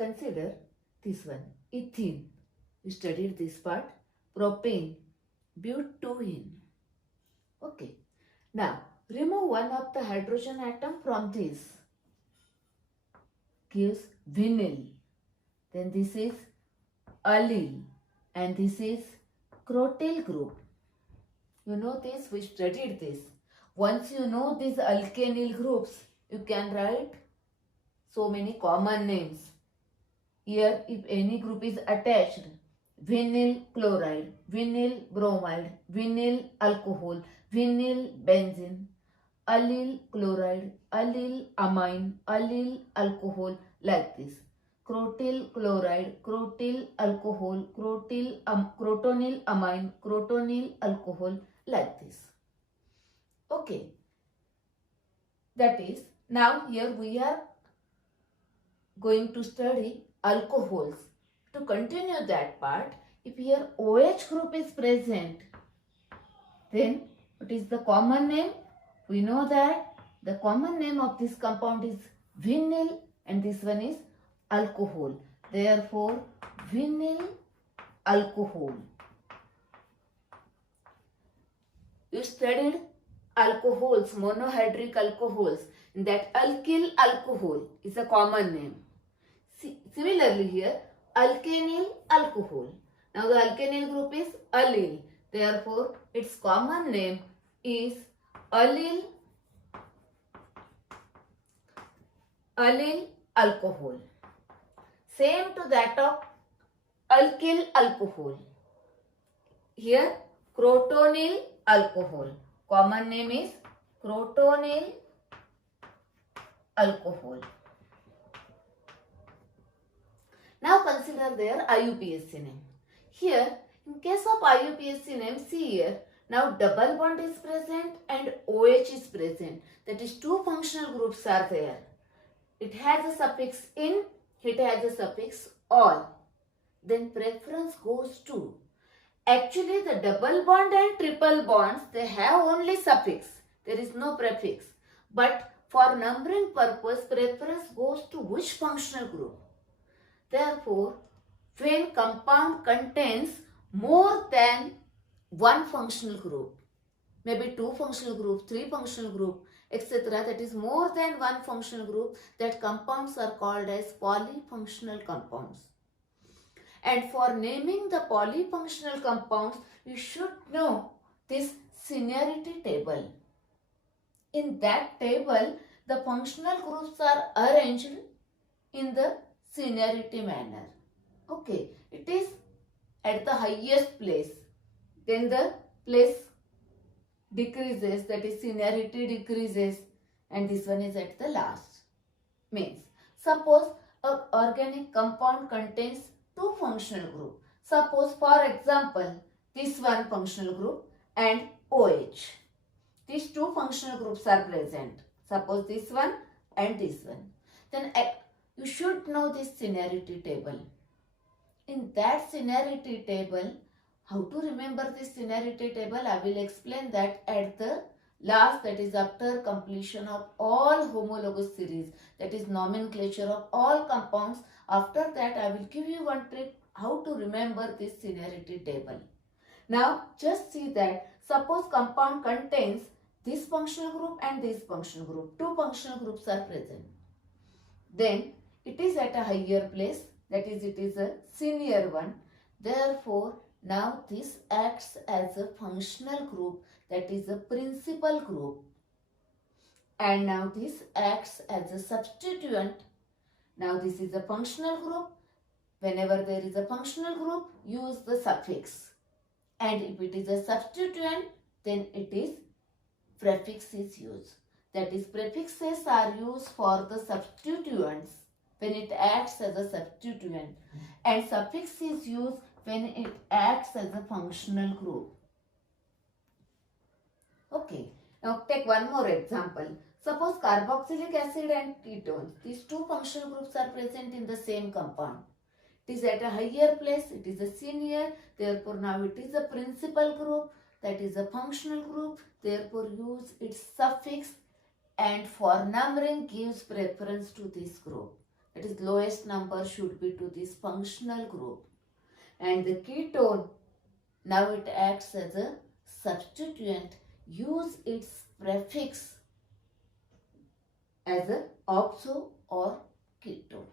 consider this one, ethene. You studied this part. Propane, butane. Okay. Now, remove one of the hydrogen atom from this. Gives vinyl. Then this is allyl. And this is crotyl group. You know this, we studied this. Once you know these alkenyl groups, you can write so many common names. Here, if any group is attached, vinyl chloride, vinyl bromide, vinyl alcohol, vinyl benzene, allyl chloride, allyl amine, allyl alcohol, like this. Crotyl chloride, crotyl alcohol, crotonyl amine, crotonyl alcohol, like this. Okay. That is, now here we are going to study alcohols. To continue that part, if here OH group is present, then what is the common name? We know that the common name of this compound is vinyl and this one is alcohol. Therefore, vinyl alcohol. You studied alcohols, monohydric alcohols. That alkyl alcohol is a common name. Similarly here, alkenyl alcohol. Now the alkenyl group is allyl. Therefore, its common name is allyl alcohol. Same to that of alkyl alcohol. Here, crotonyl alcohol. Common name is crotonyl alcohol. Now consider their IUPAC name. Here, in case of IUPAC name, see here, now double bond is present and OH is present. That is, two functional groups are there. It has a suffix in, it has a suffix all. Then preference goes to. Actually, the double bond and triple bonds, they have only suffix. There is no prefix. But for numbering purpose, preference goes to which functional group? Therefore, when compound contains more than one functional group, maybe two functional group, three functional group, etc., that is more than one functional group, that compounds are called as polyfunctional compounds. And for naming the polyfunctional compounds, you should know this seniority table. In that table, the functional groups are arranged in the seniority manner. Okay, it is at the highest place. Then the place decreases, that is seniority decreases, and this one is at the last. Means, suppose an organic compound contains two functional groups. Suppose, for example, this one functional group and OH. These two functional groups are present. Suppose this one and this one. Then you should know this seniority table. In that seniority table, how to remember this seniority table? I will explain that at the last, that is after completion of all homologous series, that is nomenclature of all compounds. After that, I will give you one trick how to remember this seniority table. Now, just see that suppose compound contains this functional group and this functional group. Two functional groups are present. Then, it is at a higher place, that is, it is a senior one. Therefore, now this acts as a functional group, that is a principal group. And now this acts as a substituent. Now this is a functional group. Whenever there is a functional group, use the suffix. And if it is a substituent, then it is prefix is used. That is, prefixes are used for the substituents when it acts as a substituent, and suffix is used when it acts as a functional group. Okay, now take one more example. Suppose carboxylic acid and ketones, these two functional groups are present in the same compound. It is at a higher place, it is a senior, therefore now it is a principal group, that is a functional group, therefore use its suffix, and for numbering gives preference to this group. that is lowest number should be to this functional group. And the ketone, now it acts as a substituent, use its prefix as a oxo or keto.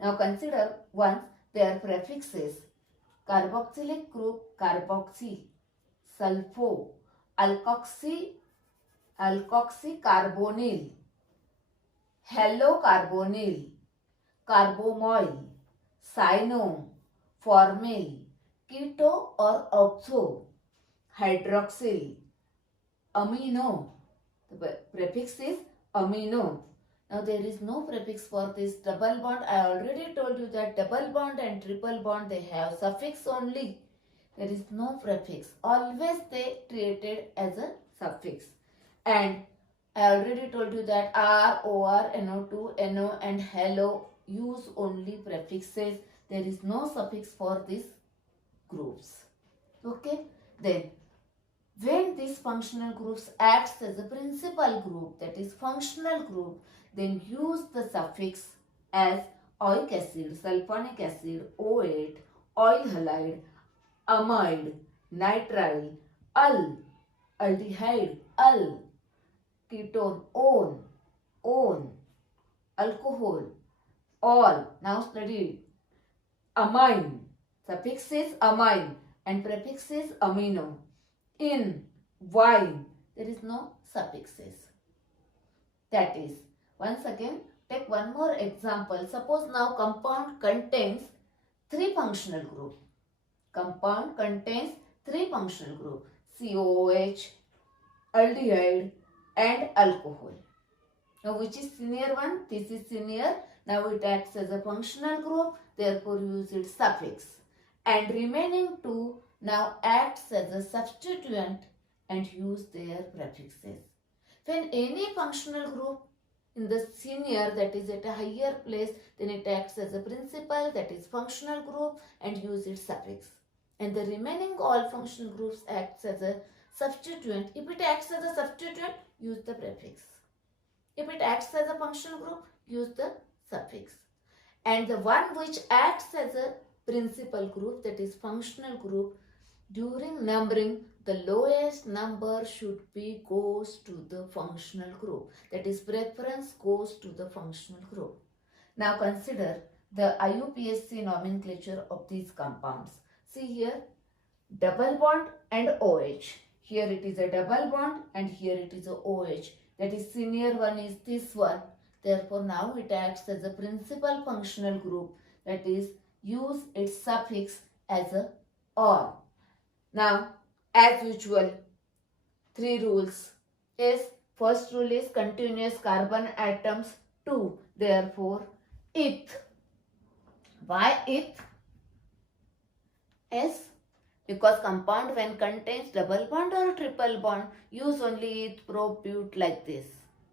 Now consider once their prefixes: carboxylic group carboxy, sulfo, alkoxycarbonyl, halocarbonyl, carbomoyl, cyano, formyl, keto or oxo, hydroxyl, amino. The prefix is amino. Now there is no prefix for this double bond. I already told you that double bond and triple bond, they have suffix only. There is no prefix. Always they treated as a suffix. And I already told you that R, OR, NO2, NO and halo use only prefixes. There is no suffix for these groups. Okay. Then when these functional groups acts as a principal group, that is functional group, then use the suffix as oic acid, sulfonic acid, O8, oil halide, amide, nitrile, aldehyde, ketone, one, alcohol, all. Now study amine. Suffix is amine and prefix is amino. In, wine, there is no suffixes. That is, once again, take one more example. Suppose now compound contains three functional group. Compound contains three functional group: COOH, aldehyde and alcohol. Now which is senior one? This is senior. Now it acts as a functional group, therefore use its suffix. And remaining two now acts as a substituent and use their prefixes. When any functional group in the senior, that is at a higher place, then it acts as a principal, that is functional group, and use its suffix. And the remaining all functional groups acts as a substituent. If it acts as a substituent, use the prefix. If it acts as a functional group, use the suffix. And the one which acts as a principal group, that is functional group, during numbering, the lowest number should be goes to the functional group. That is, preference goes to the functional group. Now consider the IUPAC nomenclature of these compounds. See here, double bond and OH. Here it is a double bond and here it is a OH. That is, senior one is this one. Therefore, now it acts as a principal functional group. That is, use its suffix as a or. Now, as usual, three rules is: first rule is continuous carbon atoms 2. Therefore, eth. Why eth? Is because compound when contains double bond or triple bond, use only eth, pro, but like this.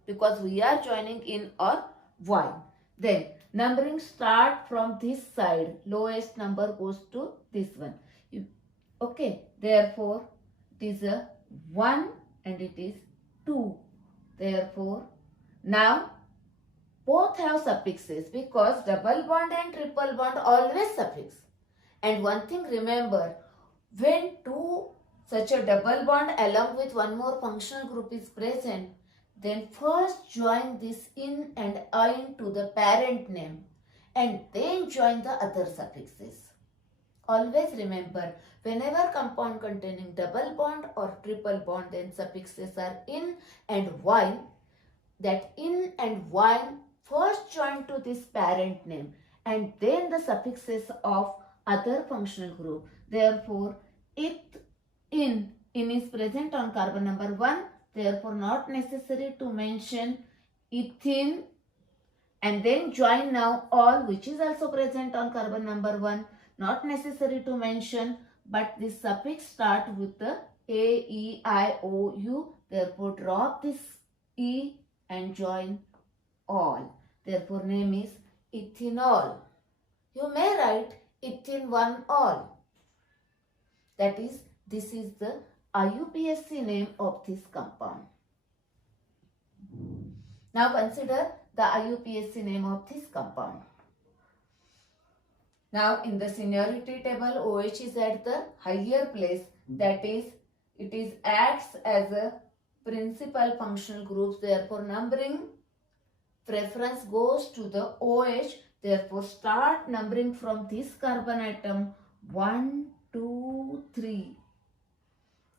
Because we are joining in or Y. Then numbering start from this side. Lowest number goes to this one. Okay, therefore it is a 1 and it is 2. Therefore, now both have suffixes because double bond and triple bond always suffix. And one thing remember, when two such a double bond along with one more functional group is present, then first join this in and in to the parent name and then join the other suffixes. Always remember, whenever compound containing double bond or triple bond, then suffixes are in and wine. That in and wine first join to this parent name and then the suffixes of other functional group. Therefore, in is present on carbon number 1. Therefore, not necessary to mention ethene and then join now all, which is also present on carbon number 1. Not necessary to mention, but this suffix start with the A, E, I, O, U. Therefore, drop this E and join all. Therefore, name is ethanol. You may write ethene 1 all. That is, this is the IUPAC name of this compound. Now consider the IUPAC name of this compound. Now in the seniority table, OH is at the higher place, that is, it acts as a principal functional group. Therefore, numbering preference goes to the OH. Therefore, start numbering from this carbon atom 1, 2, 3.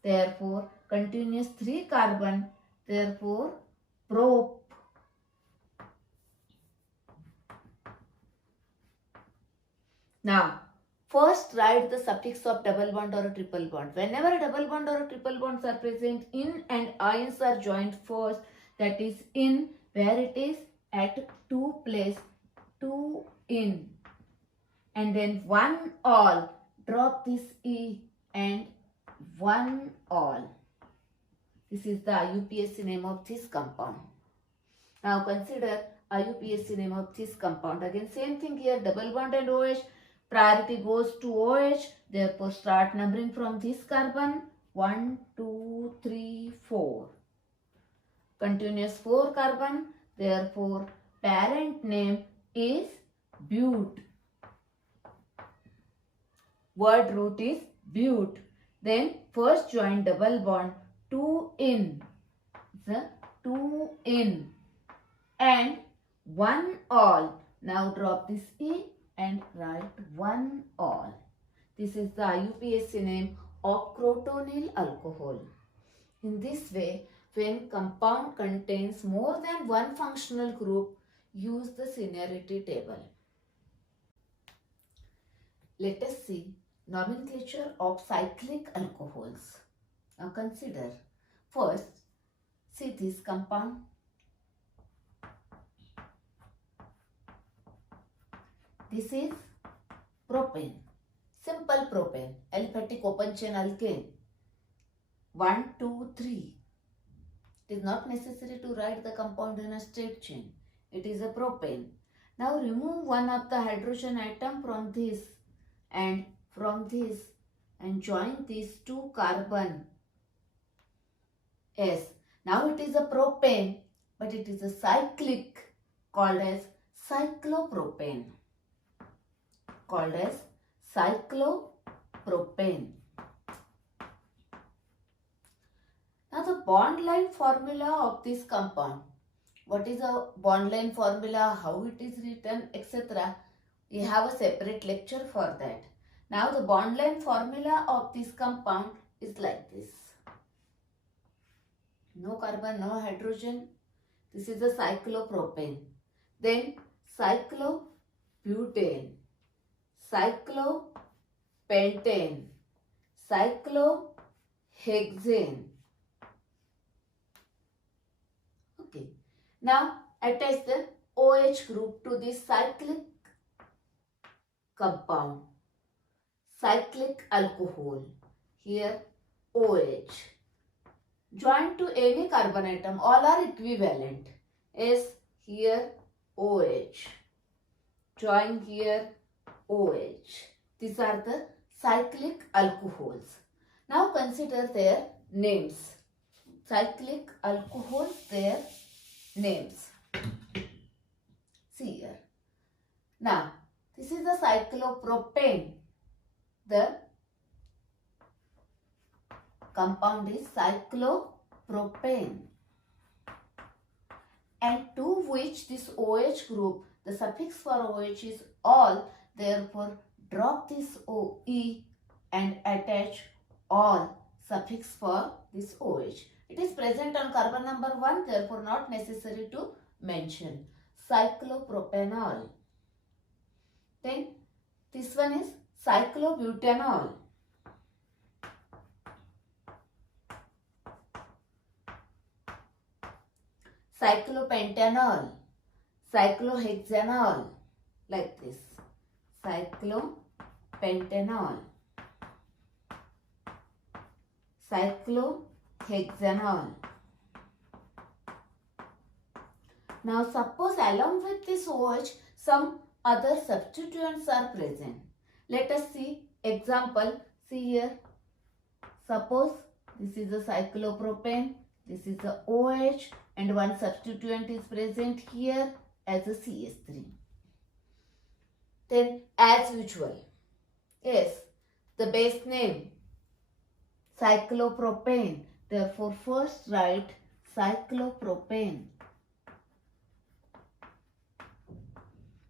Therefore, continuous 3 carbon. Therefore, prop. Now, first write the suffix of double bond or a triple bond. Whenever a double bond or a triple bonds are present, in and ions are joined first, that is in, where it is at 2 place, 2 in, and then 1 all, drop this E and 1 all. This is the IUPAC name of this compound. Now consider IUPAC name of this compound. Again same thing here, double bond and OH. Priority goes to OH. Therefore start numbering from this carbon 1, 2, 3, 4. Continuous 4 carbon. Therefore parent name is bute. Word root is bute. Then first join double bond 2 in. The 2 in and 1 all. Now drop this E and write 1 all. This is the IUPAC name of crotonyl alcohol. In this way, when compound contains more than one functional group, use the seniority table. Let us see nomenclature of cyclic alcohols. Now consider, first, see this compound. This is propane, simple propane, aliphatic open chain alkane. 1, 2, 3. It is not necessary to write the compound in a straight chain. It is a propane. Now remove one of the hydrogen atom from this and from this and join these 2 carbon S. Now it is a propane, but it is a cyclic, called as cyclopropane. Called as cyclopropane. Now the bond line formula of this compound. What is a bond line formula, how it is written, etc. We have a separate lecture for that. Now the bond line formula of this compound is like this. No carbon, no hydrogen. This is a cyclopropane. Then cyclobutane, cyclopentane, cyclohexane. Okay. Now attach the OH group to this cyclic compound, cyclic alcohol. Here OH. Join to any carbon atom, all are equivalent. S here OH. Join here OH. These are the cyclic alcohols. Now consider their names. Cyclic alcohols, their names. See here. Now, this is the cyclopropane. The compound is cyclopropane. And to which this OH group, the suffix for OH is all. Therefore, drop this OE and attach all suffix for this OH. It is present on carbon number 1, therefore not necessary to mention. Cyclopropanol. Then this one is cyclobutanol. Cyclopentanol. Cyclohexanol. Like this. Cyclopentanol. Cyclohexanol. Now suppose along with this OH some other substituents are present. Let us see example. See here. Suppose this is a cyclopropane, this is a OH and one substituent is present here. as a CH3. Then as usual, yes, the base name cyclopropane. Therefore, first write cyclopropane.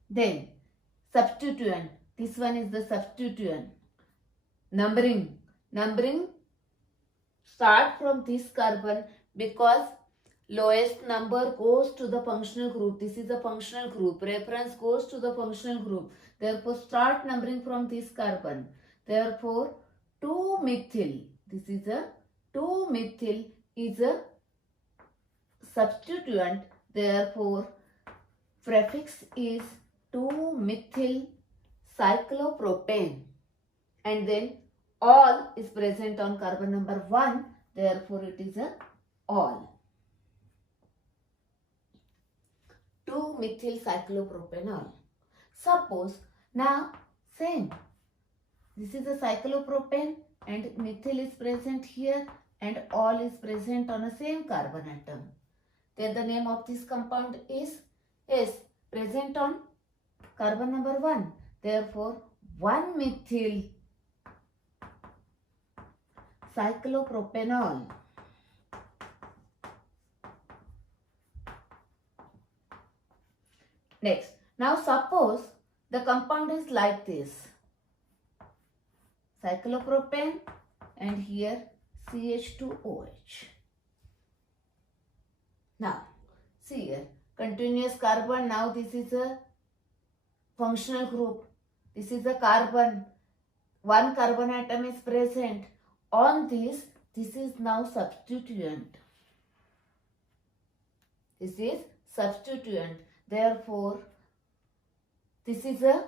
Then substituent. This one is the substituent. Numbering. Start from this carbon because lowest number goes to the functional group. This is a functional group. Reference goes to the functional group. Therefore, start numbering from this carbon. Therefore, 2-methyl. This is a 2-methyl is a substituent. Therefore, prefix is 2-methyl cyclopropane. And then all is present on carbon number 1. Therefore, it is a all. 2-methyl cyclopropanol. Suppose now same. This is a cyclopropane and methyl is present here and all is present on the same carbon atom. Then the name of this compound is present on carbon number 1. Therefore, 1-methyl cyclopropanol. Next, now suppose the compound is like this. Cyclopropane and here CH2OH. Now, see here, continuous carbon. Now this is a functional group. This is a carbon. One carbon atom is present. On this is now substituent. This is substituent. Therefore, this is a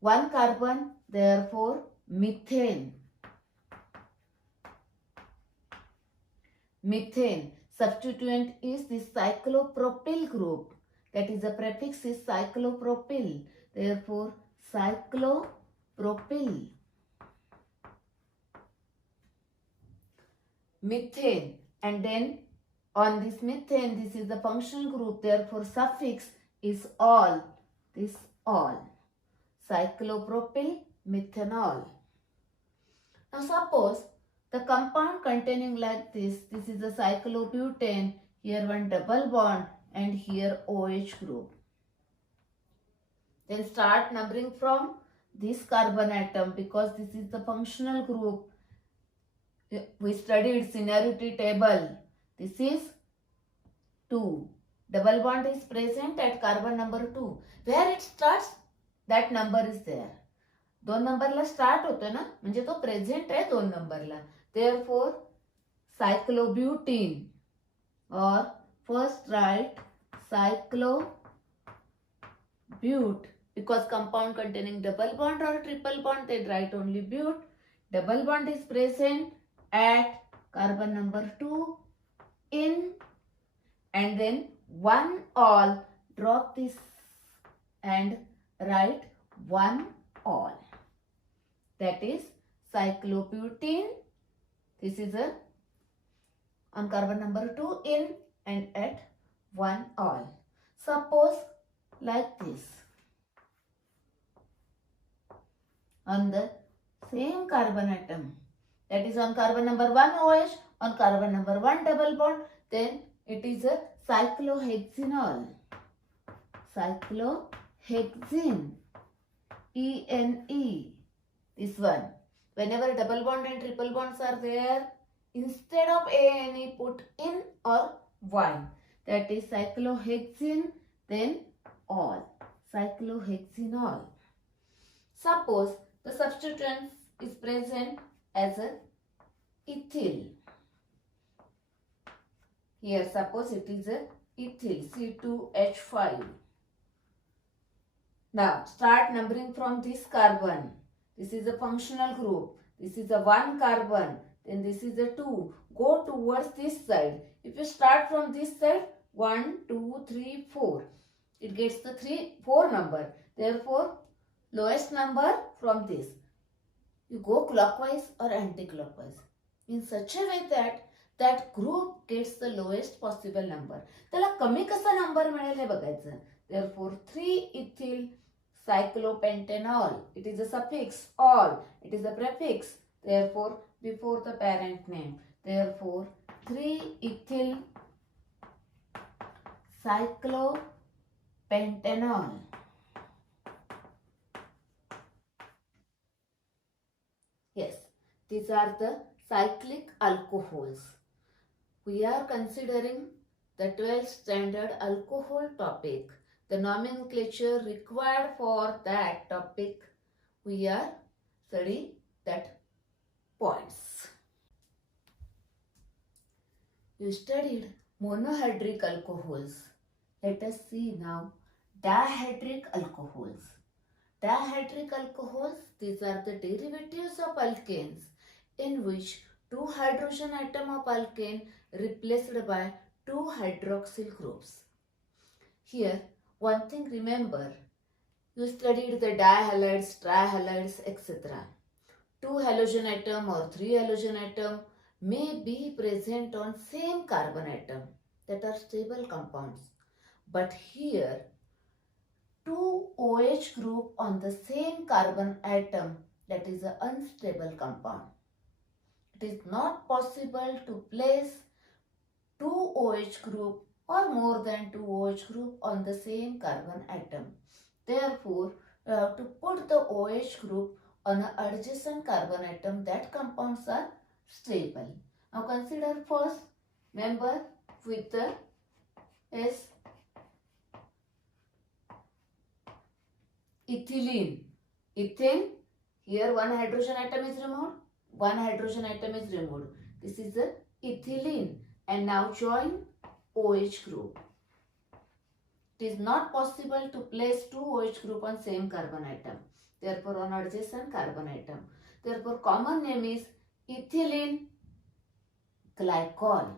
one carbon. Therefore, methane. Methane. Substituent is this cyclopropyl group. That is the prefix is cyclopropyl. Therefore, cyclopropyl. Methane. And then on this methane, this is the functional group. Therefore, suffix is all. This all. Cyclopropyl methanol. Now suppose the compound containing like this is a cyclobutane, here one double bond and here OH group. Then start numbering from this carbon atom because this is the functional group. We studied seniority table. This is 2. Double bond is present at carbon number 2. Where it starts, that number is there. 2 नंबरला start होतो ना, म्हणजे तो present आहे 2 नंबरला. Therefore, cyclobutene or first write cyclobute because compound containing double bond or triple bond, they write only bute. Double bond is present at carbon number 2 in and then 1 all. Drop this and write 1 all. That is cyclobutene. This is a on carbon number 2 in and at 1 all. Suppose like this. On the same carbon atom, that is on carbon number 1 OH, on carbon number 1 double bond, then it is a cyclohexenol. Cyclohexene. ENE. This one. Whenever double bond and triple bonds are there, instead of ANE put in or Y. That is cyclohexene, then all. Cyclohexenol. Suppose the substituent is present as a ethyl. Here suppose it is a ethyl, C2H5. Now start numbering from this carbon. This is a functional group. This is a 1 carbon. Then this is a 2. Go towards this side. If you start from this side, 1, 2, 3, 4. It gets the 4 number. Therefore, lowest number from this. You go clockwise or anti-clockwise. In such a way that group gets the lowest possible number. त्याला कमी कसा number मिळेल हे बघायचं. Therefore, 3-ethyl cyclopentanol. It is a suffix ol. It is a prefix. Therefore, before the parent name. Therefore, 3-ethyl cyclopentanol. Yes, these are the cyclic alcohols. We are considering the 12th standard alcohol topic. The nomenclature required for that topic, we are studying that points. You studied monohydric alcohols. Let us see now dihydric alcohols. Dihydric alcohols, these are the derivatives of alkanes in which two hydrogen atom of alkane replaced by two hydroxyl groups. Here, one thing remember, you studied the dihalides, trihalides, etc. Two halogen atom or three halogen atom may be present on same carbon atom, that are stable compounds. But here, two OH group on the same carbon atom, that is an unstable compound. It is not possible to place two OH group or more than two OH group on the same carbon atom. Therefore, you have to put the OH group on an adjacent carbon atom, that compounds are stable. Now consider first member with the S ethylene. Ethane, here one hydrogen atom is removed, one hydrogen atom is removed. This is the ethylene, and now join OH group. It is not possible to place two OH group on same carbon atom. Therefore, on adjacent carbon atom. Therefore, common name is ethylene glycol.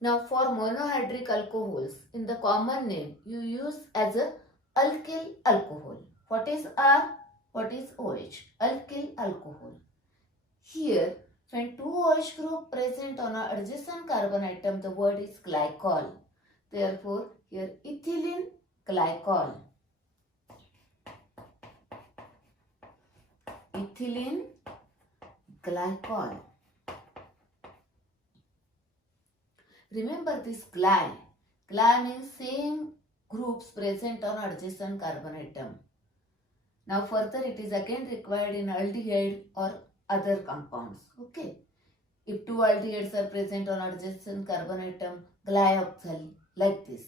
Now, for monohydric alcohols, in the common name, you use as a alkyl alcohol. What is R? What is OH? Alkyl alcohol. Here, when two OH group present on an adjacent carbon atom, the word is glycol. Therefore, here ethylene glycol. Ethylene glycol. Remember this gly. Gly means same groups present on adjacent carbon atom. Now further it is again required in aldehyde or other compounds. Okay. If two aldehydes are present on adjacent carbon atom, glyoxal, like this.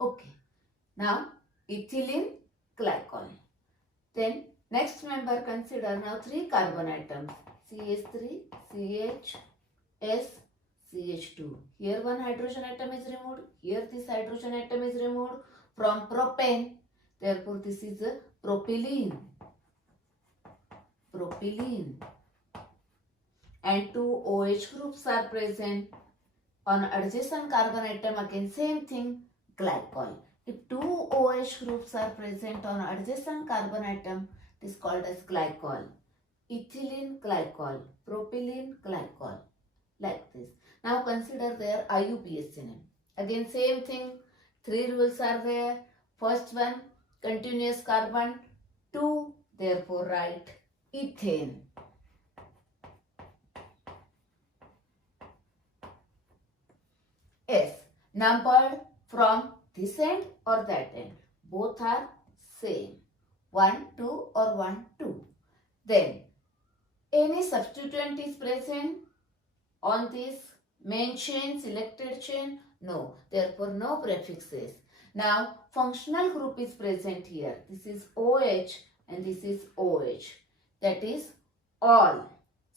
Okay. Now ethylene glycol. Then next member, consider now three carbon atoms, CH3, CH, S, CH2. Here one hydrogen atom is removed. Here this hydrogen atom is removed from propane. Therefore, this is a propylene. Propylene. And two OH groups are present on adjacent carbon atom. Again, same thing, glycol. If two OH groups are present on adjacent carbon atom, it is called as glycol. Ethylene glycol, propylene glycol, like this. Now consider their IUPAC name. Again, same thing. Three rules are there. First one, continuous carbon. Two, therefore write ethane. S, numbered from this end or that end. Both are same. 1, 2 or 1, 2. Then, any substituent is present on this main chain, selected chain? No. Therefore, no prefixes. Now, functional group is present here. This is OH and this is OH. That is all.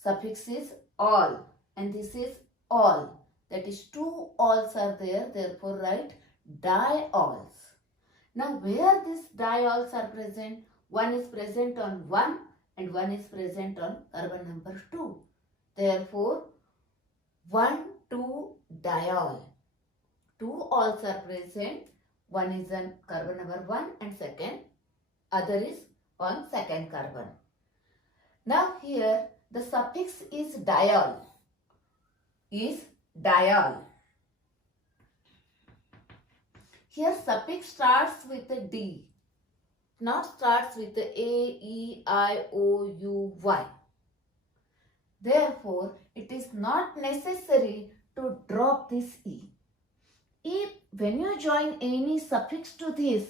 Suffix is all. And this is all. That is two alls are there. Therefore, write diols. Now, where these diols are present? One is present on 1 and one is present on carbon number 2. Therefore, 1, 2 diol. Two alls are present. One is on carbon number 1 and second. Other is on second carbon. Now here the suffix is diol. Here suffix starts with a D, not starts with a E, I, O, U, Y. Therefore, it is not necessary to drop this E. If when you join any suffix to this,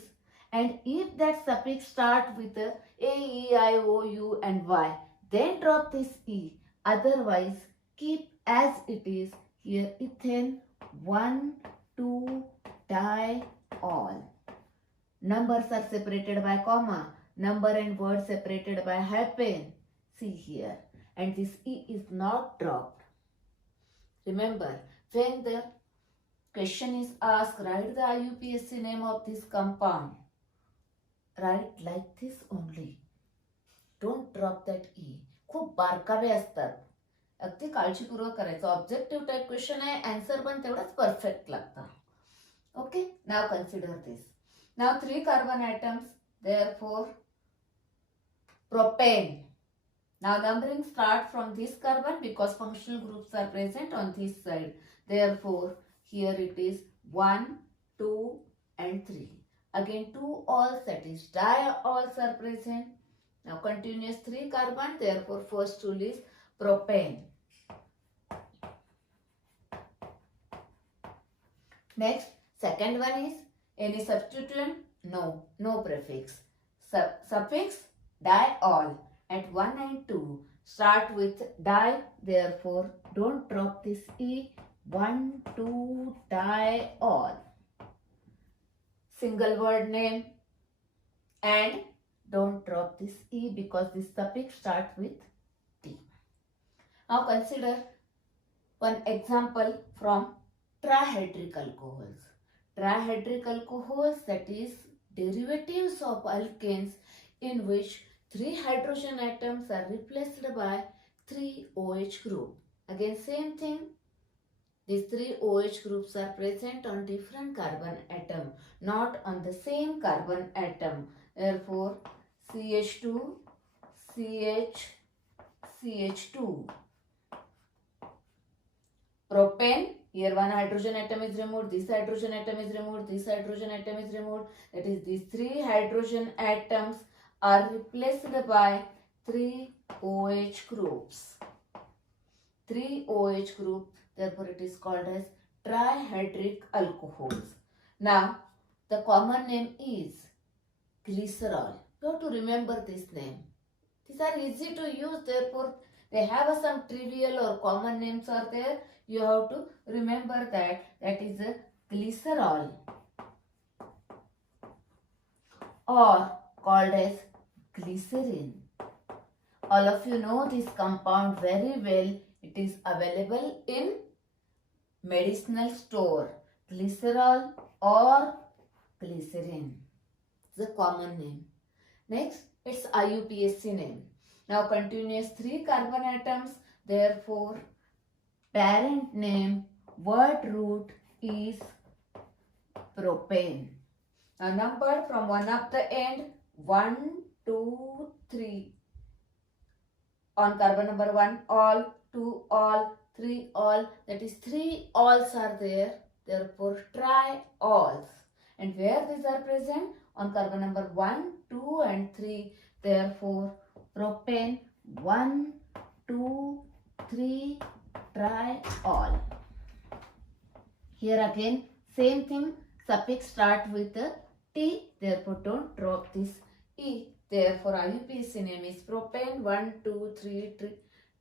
and if that suffix start with a, E, I, O, U and Y, then drop this E. Otherwise, keep as it is. Here ethane, 1, 2, di, all. Numbers are separated by comma. Number and word separated by hyphen. See here. And this E is not dropped. Remember, when the question is asked, write the IUPAC name of this compound. Write like this only. Don't drop that E. खूप बारकावे असतात. अगदी काळजीपूर्वक करायचं. Objective type question आहे. Answer पण तेवढाच perfect लागतं. Okay, now consider this. Now 3 carbon atoms, therefore propane. Now numbering start from this carbon because functional groups are present on this side. Therefore, here it is 1, 2 and 3. Again 2 alls, that is di-alls are present. Now continuous 3 carbon, therefore first tool is propane. Next, second one is any substituent? No, no prefix. Suffix di-all. At 1 and 2 start with di, therefore don't drop this E. 1, 2, di-all. Single word name, and don't drop this E because this suffix starts with T. Now consider one example from trihydric alcohols. Trihydric alcohols, that is derivatives of alkanes in which 3 hydrogen atoms are replaced by 3 OH group. Again same thing. These 3 OH groups are present on different carbon atom, not on the same carbon atom. Therefore, CH2, CH, CH2. Propane, here one hydrogen atom is removed, this hydrogen atom is removed, this hydrogen atom is removed. That is, these 3 hydrogen atoms are replaced by 3 OH groups. 3 OH group, therefore it is called as trihydric alcohols. Now, the common name is glycerol. You have to remember this name. These are easy to use, therefore they have some trivial or common names are there. You have to remember that is a glycerol, or called as glycerin. All of you know this compound very well. It is available in medicinal store. Glycerol or glycerin. It's a common name. Next, its IUPAC name. Now continuous 3 carbon atoms. Therefore, parent name, word root is propane. Now numbered from one up the end, 1, 2, 3. On carbon number 1, all, 2, all, 3, all. That is 3 alls are there. Therefore, tri-alls. And where these are present? On carbon number 1, 2 and 3. Therefore, propane 1, 2, 3, tri-all. Here again, same thing. Suffix start with a T. Therefore, don't drop this E. Therefore, IUPAC name is propane 1, 2, 3,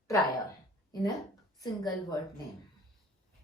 triol in a single word name.